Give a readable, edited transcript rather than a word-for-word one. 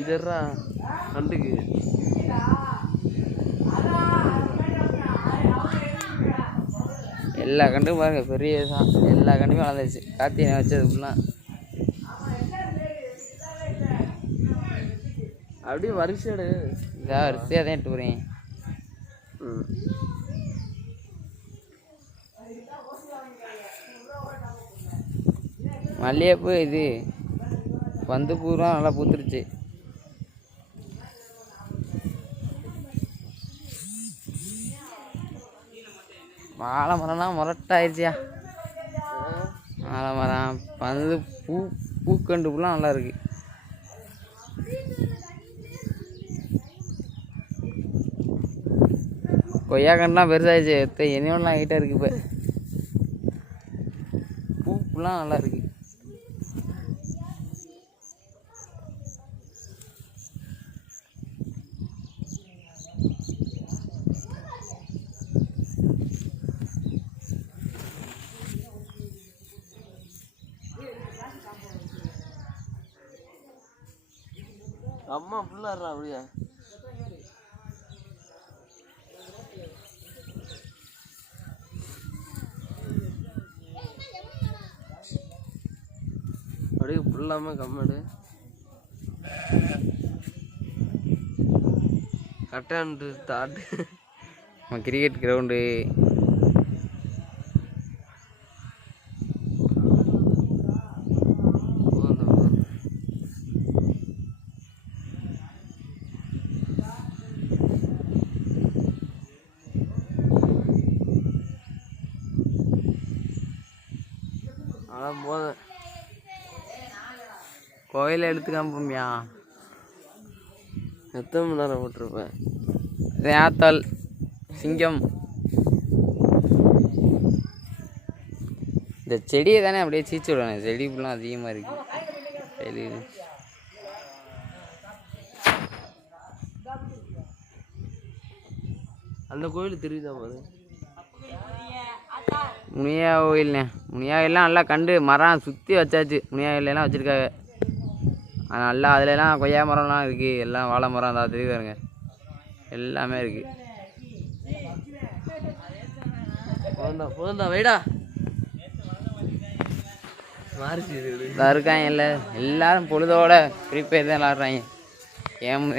இதரா கண்டுக்கு எல்லா கண்டும் பாருங்க பெரிய தான், எல்லா கண்டுமே வளர்ந்துச்சு. கார்த்திகை வச்சது ஃபுல்லாக அப்படியே வரிசையோடு இதாக வரிசையாக தான் எட்டு போகிறேன். மல்லிகைப்பூ இது வந்து பூரா நல்லா பூத்துருச்சு. வாழை மரம்லாம் முரட்டாயிடுச்சியா. வாழை மரம் வந்து பூக்கண்டு பூலாம் நல்லா இருக்கு. கொய்யாக்கண்டுலாம் பெருசாகிடுச்சு. என்னெல்லாம் ஹைட்டாக இருக்குது. இப்போ பூலாம் நல்லா இருக்கு. அம்மா ஃபுல்லாடுறா அப்படியே. அப்படியே ஃபுல்லாம கம்மடு கட்டாண்டு தாட்டு கிரிக்கெட் கிரவுண்டு. ஆனால் போதும் கோயிலை எடுத்துக்காம எத்தனை மணி நேரம் போட்டிருப்பேன். ஆத்தாள் சிங்கம். இந்த செடியை தானே அப்படியே சீச்சு விடணும். செடி ஃபுல்லாக அதிகமாக இருக்கு. அந்த கோயில் தெரியுதா போது முனியா கோயில்ண்ணே. முனியா கோயிலெலாம் நல்லா கண்டு மரம் சுற்றி வச்சாச்சு. முனியா கோயிலெலாம் வச்சுருக்காங்க. அது நல்லா அதுலலாம் கொய்யா மரம்லாம் இருக்குது. எல்லாம் வாழை மரம் அந்த தெரியுது பாருங்க, எல்லாமே இருக்குது. போதுண்டா வைடா மாறிச்சு இருக்காங்க. இல்லை எல்லாரும் பொழுதோட ஃப்ரீ ஃபயர் தான் விளாட்றாங்க. ஏன்